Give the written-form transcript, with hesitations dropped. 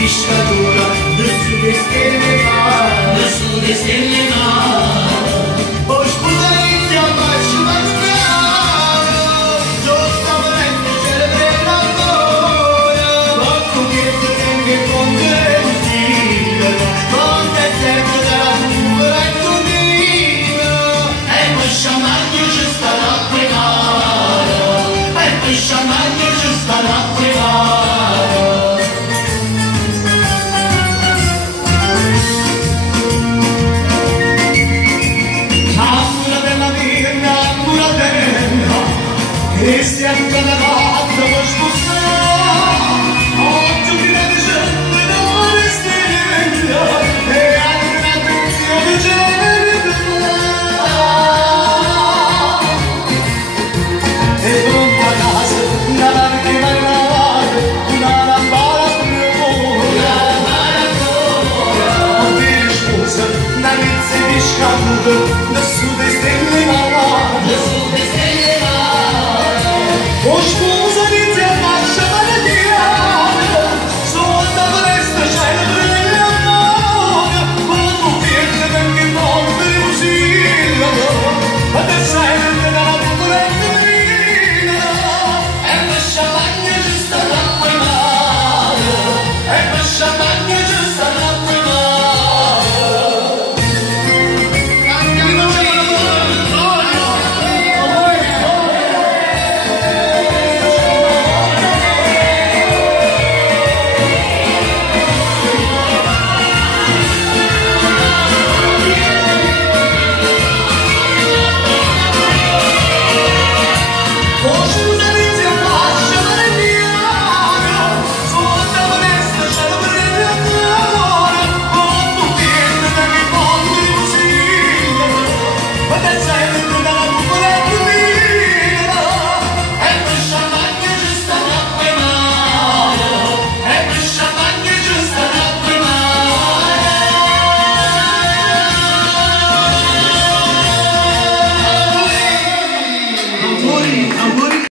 mișcătură Dânsul de stele mari Dânsul de stele mari Oși puzăriția mari și m-ați creară Jos să mă rende cele vrei la doră Acum vieță de condentină Toate țercă de la numără tu vină Hai mă șamanul justa la primară Hai mă șamanul justa la primară Este încă de dată vă-și pusă Occhio di leggenda non stella E anche un'attenzione generale E pronta a casa una larga nave Una lampada Una lampada Non dire scusa Una rizza di scambio Da sud e stelle Da sud e stelle Oși puzăriția mari și mănătiană Sota vrestă și-ai vremea mare Cu fiecare de-mi ghimon pe iluziile Adesso-ai de la bucuretă mine E mă șamanie giusta la primară E mă șamanie giusta la Amori